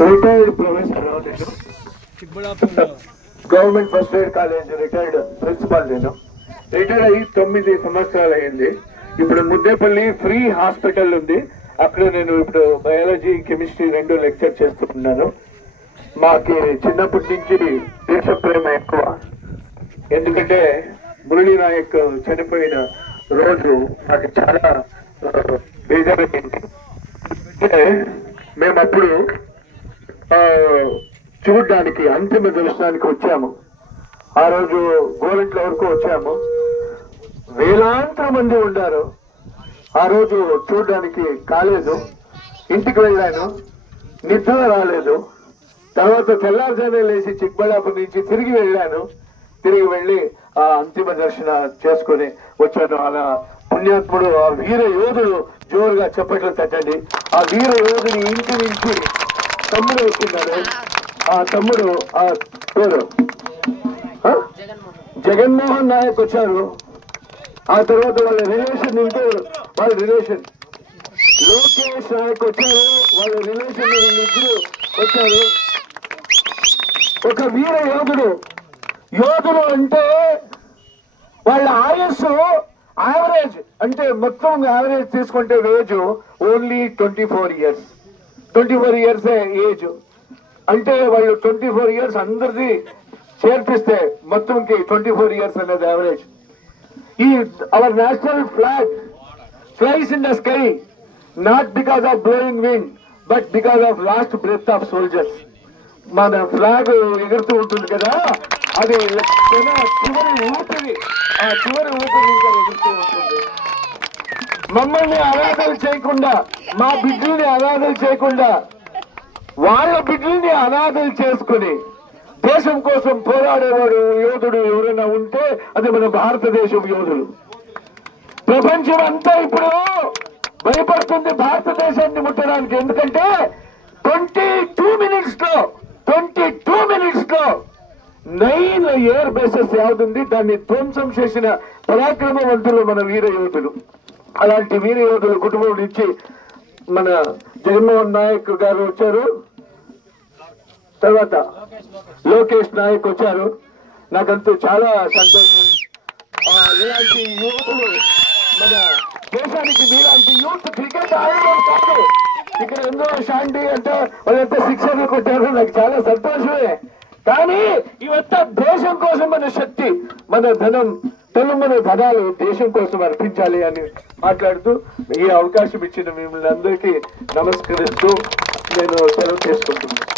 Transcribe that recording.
Retired professor నేను, government first aid college retired principal నేను. Retire అయ్యి 9 సంవత్సరాలు అయింది. ఇప్పుడు ముద్దేపల్లి ఫ్రీ హాస్పిటల్ ఉంది, అక్కడ నేను ఇప్పుడు బయాలజీ కెమిస్ట్రీ 2 లెక్చర్ చేస్తున్నాను. మాకి చిన్నప్పటి నుంచి దేశ ప్రేమ ఎక్కువ, ఎందుకంటే మురళీ నాయక్ చనిపోయిన రోజు నాకు చాలా బేజారైంది. మేము అప్పుడు చూడడానికి అంతిమ దర్శనానికి వచ్చాము. ఆ రోజు గోరంట్ల వరకు వచ్చాము, వేలాంతర మంది ఉన్నారు. ఆ రోజు చూడడానికి కాలేదు, ఇంటికి వెళ్ళాను, నిద్ర రాలేదు. తర్వాత తెల్లారుజానే లేచి చిక్బళ్ళాపురం నుంచి తిరిగి వెళ్ళాను. తిరిగి వెళ్ళి ఆ అంతిమ దర్శన చేసుకుని వచ్చాను. అలా పుణ్యాత్ముడు ఆ వీర యోధుడు, జోరుగా చప్పట్లు తట్టండి, ఆ వీర యోధుని ఇంటి నుంచి తమ్ముడు వచ్చిన్నాడు. ఆ తమ్ముడు ఆ పేరు జగన్మోహన్ నాయక్ వచ్చారు. ఆ తర్వాత వాళ్ళ రిలేషన్ లోకేష్ నాయక్ వచ్చారు, వాళ్ళ రిలేషన్ ముగ్గురు వచ్చారు. ఒక వీర యోధుడు అంటే వాళ్ళ ఆయుస్సు యావరేజ్, అంటే మొత్తం యావరేజ్ తీసుకుంటే age only 24 years. 24 years age అంటే వాళ్ళు 24 years అందరిది చేర్పిస్తే మొత్తంకి 24 years అనేది యావరేజ్. ఈ our national flag flies in the sky not because of blowing wind but because of last breath of soldiers. మన ఫ్లాగ్ ఎగురుతూ ఉంటుంది కదా, అది చివరి ఊపిరి, ఆ చివరి ఊపిరి ఇంకా ఎగురుతూ ఉంటుంది. మమ్మల్ని అనాథలు చేయకుండా, మా బిడ్డల్ని అనాథలు చేయకుండా, వాళ్ళ బిడ్డల్ని అనాథలు చేసుకుని దేశం కోసం పోరాడేవాడు యోధుడు ఎవరైనా ఉంటే అది మన భారతదేశం యోధులు. ప్రపంచం అంతా ఇప్పుడు భయపడుతుంది భారతదేశాన్ని ముట్టడానికి, ఎందుకంటే 22 minutes లో 9 ఎయిర్ బేసెస్ యావదుంది, దాన్ని ధ్వంసం చేసిన పరాక్రమవంతులు మన వీర యోధులు. అలాంటి వీర యోధుల కుటుంబం నుంచి మన జగన్మోహన్ నాయక్ గారు వచ్చారు, తర్వాత లోకేష్ నాయక్ వచ్చారు. నాకంతూ చాలా సంతోషం. ఇలాంటి యువకులు మన దేశానికి, మీలాంటి యూత్ క్రికెట్ ఆడేవారు కాదు. ఇక్కడ ఎంతో శాంతి అంటే వాళ్ళంతా శిక్షణ కొట్టారు, నాకు చాలా సంతోషమే. కానీ ఇవంతా దేశం కోసం మన శక్తి, మన ధనం, మన ధనాలు దేశం కోసం అర్పించాలి అని మాట్లాడుతూ ఈ అవకాశం ఇచ్చిన మిమ్మల్ని అందరికీ నమస్కరిస్తూ నేను సెలవు చేసుకుంటున్నాను.